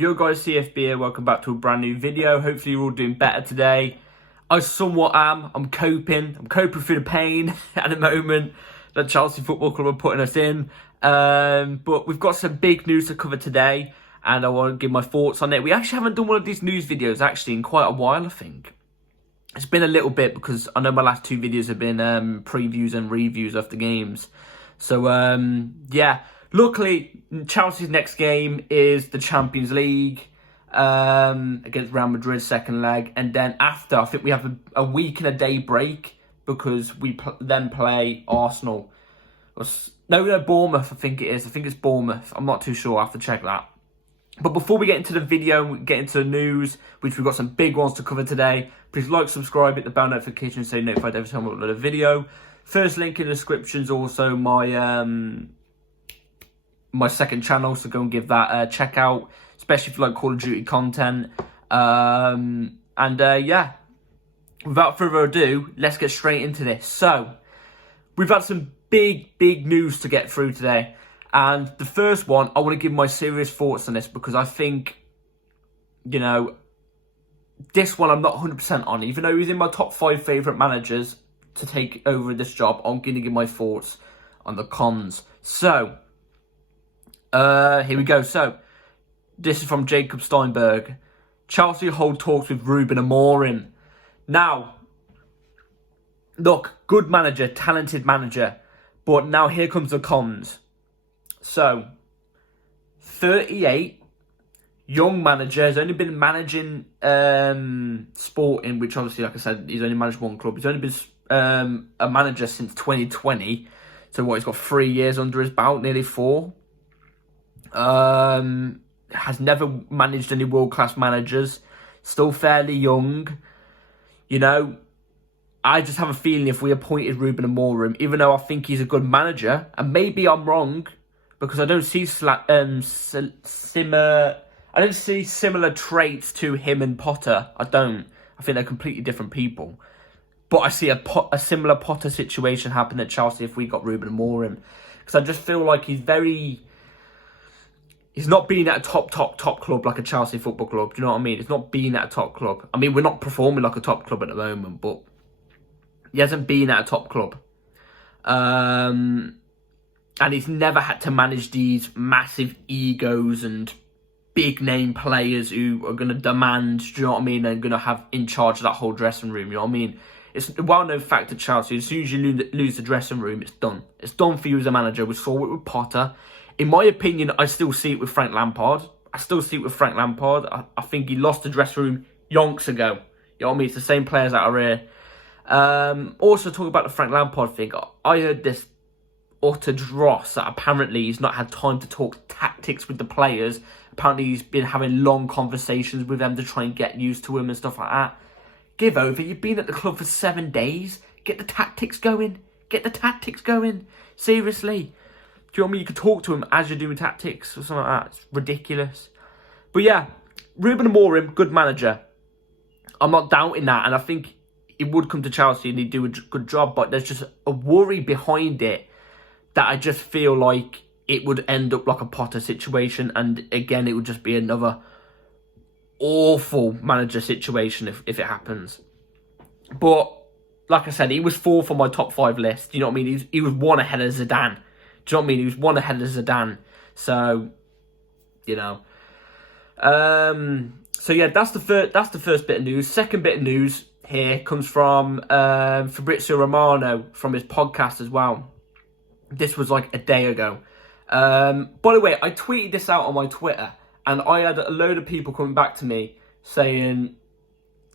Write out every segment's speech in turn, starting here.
Yo guys, CFB here, welcome back to a brand new video. Hopefully you're all doing better today. I somewhat am. I'm coping through the pain at the moment that Chelsea Football Club are putting us in. But we've got some big news to cover today and I want to give my thoughts on it. We actually haven't done one of these news videos actually in quite a while, I think. It's been a little bit because I know my last two videos have been previews and reviews of the games. So, yeah. Luckily, Chelsea's next game is the Champions League against Real Madrid's second leg. And then after, I think we have a week and a day break because we then play Arsenal. No, Bournemouth, I think it is. I think it's Bournemouth. I'm not too sure. I have to check that. But before we get into the video and we get into the news, which we've got some big ones to cover today, please like, subscribe, hit the bell notification so you're notified every time we upload a video. First link in the description is also my second channel, so go and give that a check out, especially if you like Call of Duty content. Yeah, without further ado, let's get straight into this. So, we've had some big news to get through today. And the first one, I want to give my serious thoughts on this because I think, you know, this one I'm not 100% on. Even though he's in my top 5 favourite managers to take over this job, I'm going to give my thoughts on the cons. So, here we go. So, this is from Jacob Steinberg. Chelsea hold talks with Ruben Amorim. Now, look, good manager, talented manager. But now here comes the cons. So, 38, young manager, has only been managing Sporting, which obviously, like I said, he's only managed one club. He's only been a manager since 2020. So what, he's got 3 years under his belt, nearly 4. Has never managed any world-class managers. Still fairly young. You know, I just have a feeling if we appointed Ruben Amorim, even though I think he's a good manager, and maybe I'm wrong, because I don't see similar traits to him and Potter. I don't. I think they're completely different people. But I see a similar Potter situation happen at Chelsea if we got Ruben Amorim. Because I just feel like he's not being at a top club like a Chelsea Football Club. Do you know what I mean? It's not being at a top club. I mean, we're not performing like a top club at the moment, but he hasn't been at a top club. And he's never had to manage these massive egos and big name players who are going to demand, do you know what I mean, and going to have in charge of that whole dressing room, you know what I mean? It's a well-known fact at Chelsea, as soon as you lose the dressing room, it's done. It's done for you as a manager. We saw it with Potter. In my opinion, I still see it with Frank Lampard. I think he lost the dressing room yonks ago. You know what I mean? It's the same players that are here. Also, talk about the Frank Lampard thing. I heard this utter dross that apparently he's not had time to talk tactics with the players. Apparently he's been having long conversations with them to try and get used to him and stuff like that. Give over. You've been at the club for 7 days. Get the tactics going. Seriously. Do you know what I mean? You could talk to him as you're doing tactics or something like that. It's ridiculous. But yeah, Ruben Amorim, good manager. I'm not doubting that. And I think he would come to Chelsea and he'd do a good job. But there's just a worry behind it that I just feel like it would end up like a Potter situation. And again, it would just be another awful manager situation if it happens. But like I said, he was 4th on my top 5 list. You know what I mean? He was 1 ahead of Zidane. Do you know what I mean? He was 1 ahead of Zidane. So, you know. So yeah, that's the first bit of news. Second bit of news here comes from Fabrizio Romano from his podcast as well. This was like a day ago. By the way, I tweeted this out on my Twitter, and I had a load of people coming back to me saying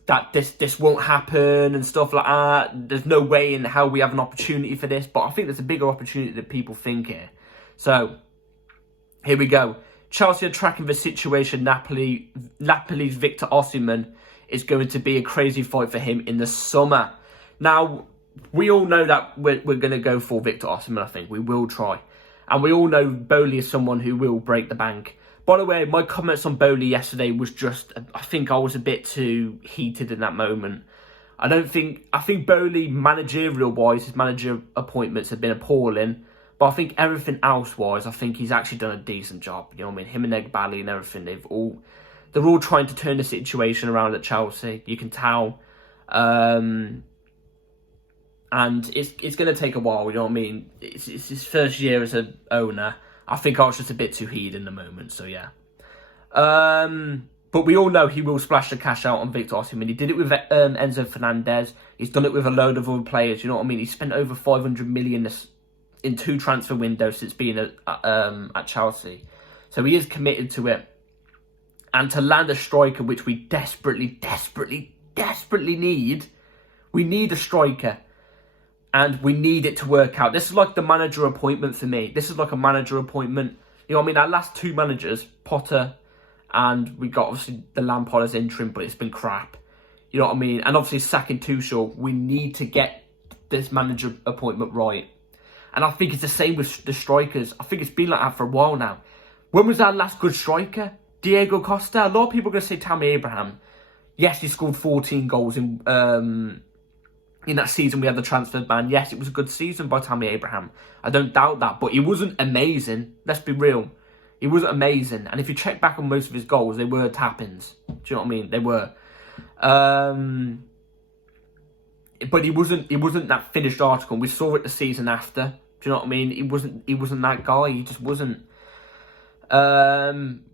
that this won't happen and stuff like that. There's no way in how we have an opportunity for this, but I think there's a bigger opportunity than people think here. So, here we go. Chelsea are tracking the situation. Napoli's Victor Osimhen is going to be a crazy fight for him in the summer. Now, we all know that we're going to go for Victor Osimhen, I think. We will try. And we all know Bowley is someone who will break the bank. By the way, my comments on Bowley yesterday was just, I think I was a bit too heated in that moment. I think Bowley, managerial-wise, his manager appointments have been appalling. But I think everything else-wise, I think he's actually done a decent job. You know what I mean? Him and Egbali and everything, they're all trying to turn the situation around at Chelsea. You can tell. And it's going to take a while, you know what I mean? It's his first year as an owner. I think I was just a bit too heated in the moment, so yeah. But we all know he will splash the cash out on Victor Osimhen. He did it with Enzo Fernandez. He's done it with a load of other players, you know what I mean? He spent over 500 million in 2 transfer windows since being at Chelsea. So he is committed to it. And to land a striker, which we desperately need. We need a striker. And we need it to work out. This is like the manager appointment for me. This is like a manager appointment. You know what I mean? Our last 2 managers, Potter, and we got obviously the Lampard as interim, but it's been crap. You know what I mean? And obviously sacking Tuchel, we need to get this manager appointment right. And I think it's the same with the strikers. I think it's been like that for a while now. When was our last good striker? Diego Costa. A lot of people are going to say Tammy Abraham. Yes, he scored 14 goals in that season we had the transfer ban. Yes, it was a good season by Tammy Abraham. I don't doubt that. But he wasn't amazing. Let's be real. He wasn't amazing. And if you check back on most of his goals, they were tap-ins. Do you know what I mean? They were. But he wasn't that finished article. We saw it the season after. Do you know what I mean? He wasn't that guy. He just wasn't.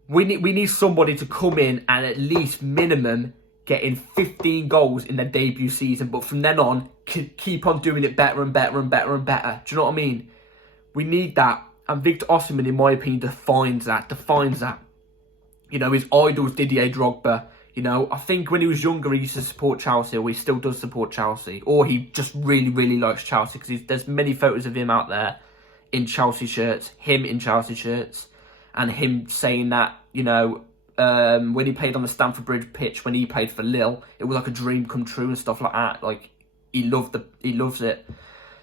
We need somebody to come in and at least minimum getting 15 goals in their debut season. But from then on, keep on doing it better and better and better and better. Do you know what I mean? We need that. And Victor Osimhen, in my opinion, defines that. You know, his idol's Didier Drogba. You know, I think when he was younger, he used to support Chelsea, or he still does support Chelsea. Or he just really, really likes Chelsea, because there's many photos of him out there in Chelsea shirts, him in Chelsea shirts, and him saying that, you know, when he played on the Stamford Bridge pitch, when he played for Lille, it was like a dream come true and stuff like that. Like, he loves it.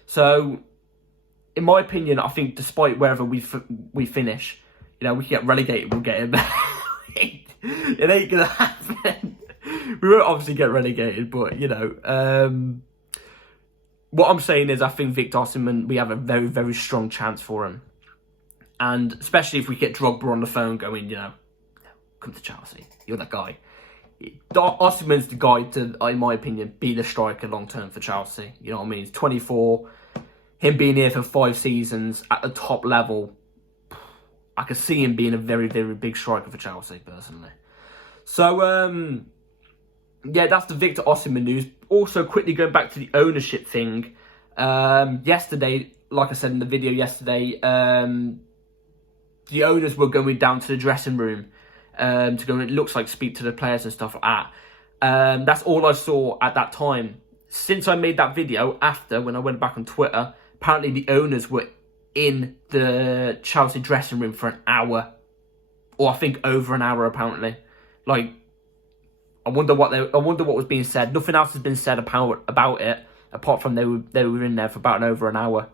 So, in my opinion, I think despite wherever we finish, you know, we can get relegated, we'll get in there. It ain't gonna happen. We won't obviously get relegated, but, you know, what I'm saying is I think Victor Osimhen, we have a very, very strong chance for him. And especially if we get Drogba on the phone going, you know, come to Chelsea. You're that guy. Osimhen's the guy to, in my opinion, be the striker long-term for Chelsea. You know what I mean? He's 24. Him being here for 5 seasons at the top level, I could see him being a very, very big striker for Chelsea, personally. So, yeah, that's the Victor Osimhen news. Also, quickly going back to the ownership thing. Yesterday, like I said in the video yesterday, the owners were going down to the dressing room to go and, it looks like, speak to the players and stuff like that. That's all I saw at that time. Since I made that video, after, when I went back on Twitter, apparently the owners were in the Chelsea dressing room for an hour, or I think over an hour, apparently. Like, I wonder what was being said. Nothing else has been said about it, apart from they were in there for about over an hour.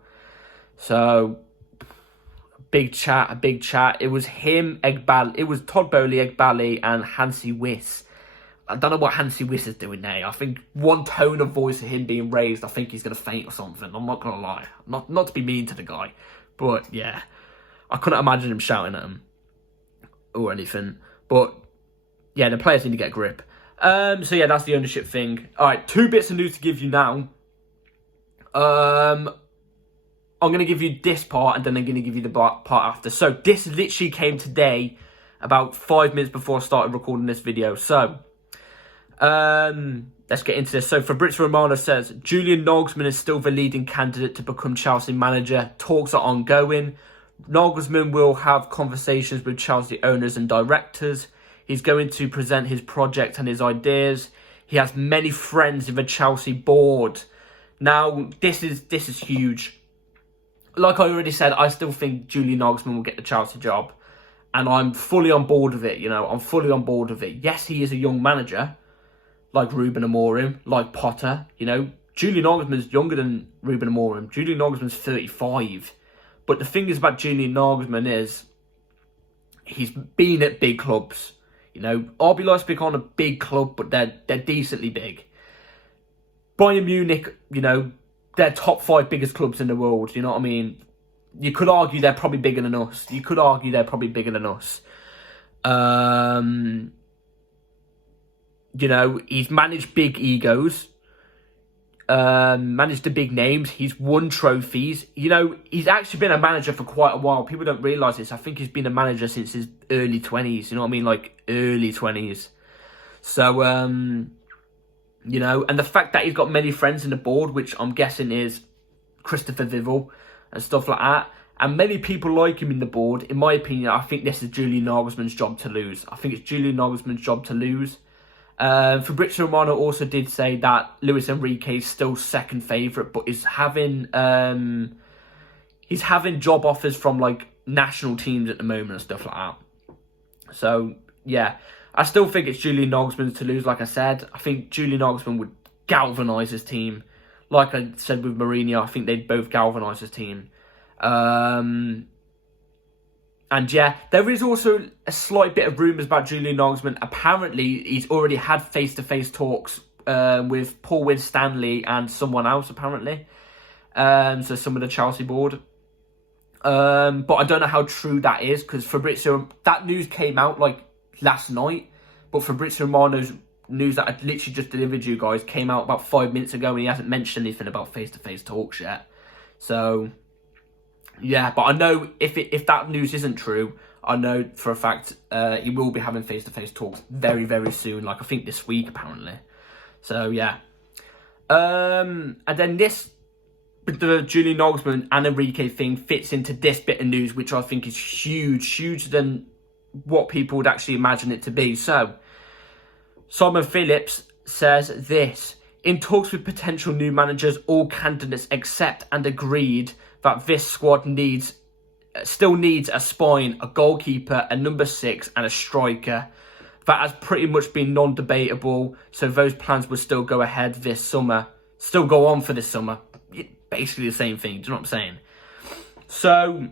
So, a big chat. It was him, Egbali. It was Todd Bowley, Egbali, and Hansi Wiss. I don't know what Hansi Wiss is doing there. I think one tone of voice of him being raised, I think he's going to faint or something. I'm not going to lie. Not to be mean to the guy. But, yeah. I couldn't imagine him shouting at him. Or anything. But, yeah, the players need to get a grip. So, yeah, that's the ownership thing. Alright, 2 bits of news to give you now. I'm going to give you this part, and then I'm going to give you the part after. So, this literally came today, about 5 minutes before I started recording this video. So, let's get into this. So Fabrizio Romano says Julian Nagelsmann is still the leading candidate to become Chelsea manager. Talks are ongoing. Nagelsmann will have conversations with Chelsea owners and directors. He's going to present his project and his ideas. He has many friends in the Chelsea board. Now, this is huge. Like I already said, I still think Julian Nagelsmann will get the Chelsea job. And I'm fully on board with it, you know. I'm fully on board with it. Yes, he is a young manager, like Ruben Amorim, like Potter, you know. Julian Nagelsmann's younger than Ruben Amorim. Julian Nagelsmann's 35. But the thing is about Julian Nagelsmann is he's been at big clubs. You know, RB Leipzig aren't a big club, but they're decently big. Bayern Munich, you know, they're top 5 biggest clubs in the world, you know what I mean? you could argue they're probably bigger than us. You know, he's managed big egos, managed the big names. He's won trophies. You know, he's actually been a manager for quite a while. People don't realise this. I think he's been a manager since his early 20s. You know what I mean? Like, early 20s. So, you know, and the fact that he's got many friends in the board, which I'm guessing is Christopher Vivel and stuff like that, and many people like him in the board. In my opinion, I think this is Julian Nagelsmann's job to lose. I think it's Julian Nagelsmann's job to lose. Fabrizio Romano also did say that Luis Enrique is still second favourite, but is having he's having job offers from like national teams at the moment and stuff like that. So yeah, I still think it's Julian Nagelsmann's to lose. Like I said, I think Julian Nagelsmann would galvanise his team. Like I said with Mourinho, I think they'd both galvanise his team. And yeah, there is also a slight bit of rumours about Julian Nagelsmann. Apparently, he's already had face-to-face talks with Paul Winstanley and someone else, apparently. So some of the Chelsea board. But I don't know how true that is, because that news came out like last night. But Fabrizio Romano's news that I literally just delivered you guys came out about 5 minutes ago, and he hasn't mentioned anything about face-to-face talks yet. So yeah, but I know if that news isn't true, I know for a fact he will be having face-to-face talks very, very soon. Like, I think this week, apparently. So, yeah. And then the Julian Nagelsmann and Enrique thing fits into this bit of news, which I think is huger than what people would actually imagine it to be. So, Simon Phillips says this: in talks with potential new managers, all candidates accept and agreed that this squad still needs a spine, a goalkeeper, a number 6 and a striker. That has pretty much been non-debatable, so those plans would still go ahead this summer. Still go on for this summer. Basically the same thing, do you know what I'm saying? So,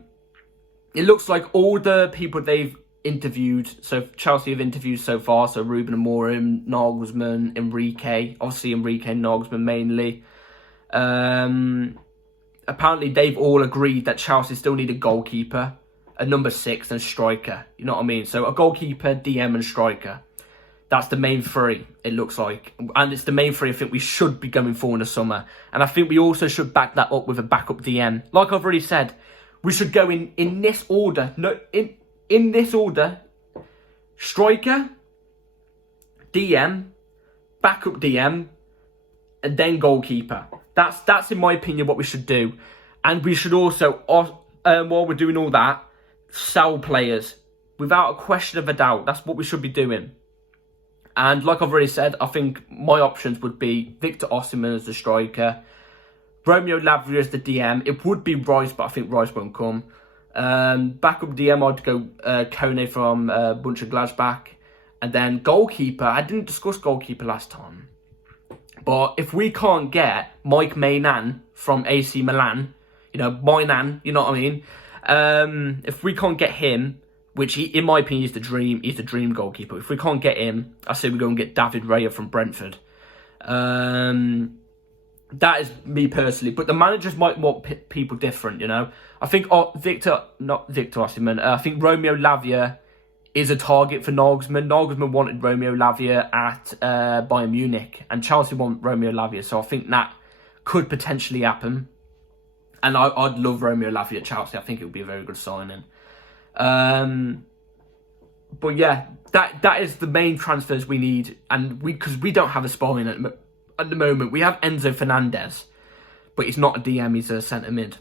it looks like all the people they've interviewed, so Chelsea have interviewed so far, so Ruben Amorim, Nagelsmann, Enrique, obviously Enrique and Nagelsmann mainly. Apparently, they've all agreed that Chelsea still need a goalkeeper, a number 6 and a striker. You know what I mean? So, a goalkeeper, DM and striker. That's the main three, it looks like. And it's the main three I think we should be going for in the summer. And I think we also should back that up with a backup DM. Like I've already said, we should go in this order. No, in this order. Striker, DM, backup DM, and then goalkeeper. That's in my opinion what we should do. And we should also, while we're doing all that, sell players. Without a question of a doubt. That's what we should be doing. And like I've already said, I think my options would be Victor Osimhen as the striker, Romeo Lavia as the DM. It would be Rice, but I think Rice won't come. Backup DM, I'd go Kone from Mönchengladbach. And then goalkeeper, I didn't discuss goalkeeper last time. But if we can't get Mike Maignan from AC Milan, you know, Maignan, you know what I mean? If we can't get him, which in my opinion is the dream goalkeeper. If we can't get him, I say we go and get David Raya from Brentford. That is me personally. But the managers might want people different, you know. I think not Victor Osimhen. I think Romeo Lavia is a target for Nagelsmann. Nagelsmann wanted Romeo Lavia at Bayern Munich, and Chelsea want Romeo Lavia, so I think that could potentially happen. And I'd love Romeo Lavia at Chelsea. I think it would be a very good signing. But yeah, that is the main transfers we need, and because we don't have a spine at the moment. We have Enzo Fernandez, but he's not a DM, he's a centre mid.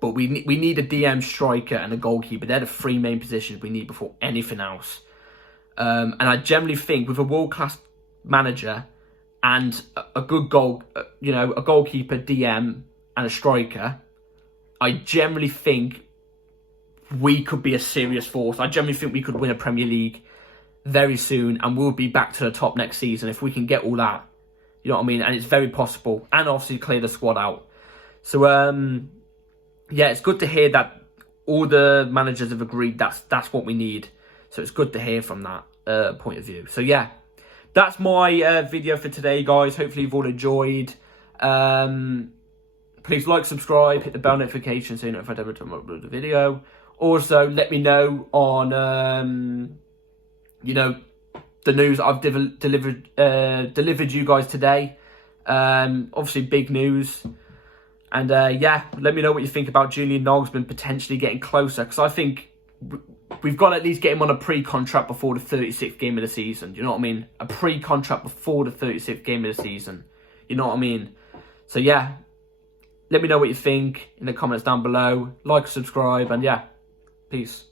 But we need a DM, striker and a goalkeeper. They're the three main positions we need before anything else. And I generally think with a world-class manager and a good a goalkeeper, DM and a striker, I generally think we could be a serious force. I generally think we could win a Premier League very soon, and we'll be back to the top next season if we can get all that. You know what I mean? And it's very possible. And obviously clear the squad out. So, yeah, it's good to hear that all the managers have agreed that's what we need. So it's good to hear from that point of view. So, yeah, that's my video for today, guys. Hopefully you've all enjoyed. please like, subscribe, hit the bell notification so you know if I ever upload a video. Also, let me know on, you know, the news I've delivered you guys today. Obviously, big news. And yeah, let me know what you think about Julian Nagelsmann potentially getting closer, because I think we've got to at least get him on a pre-contract before the 36th game of the season. You know what I mean? A pre-contract before the 36th game of the season. You know what I mean? So yeah, let me know what you think in the comments down below. Like, subscribe, and yeah, peace.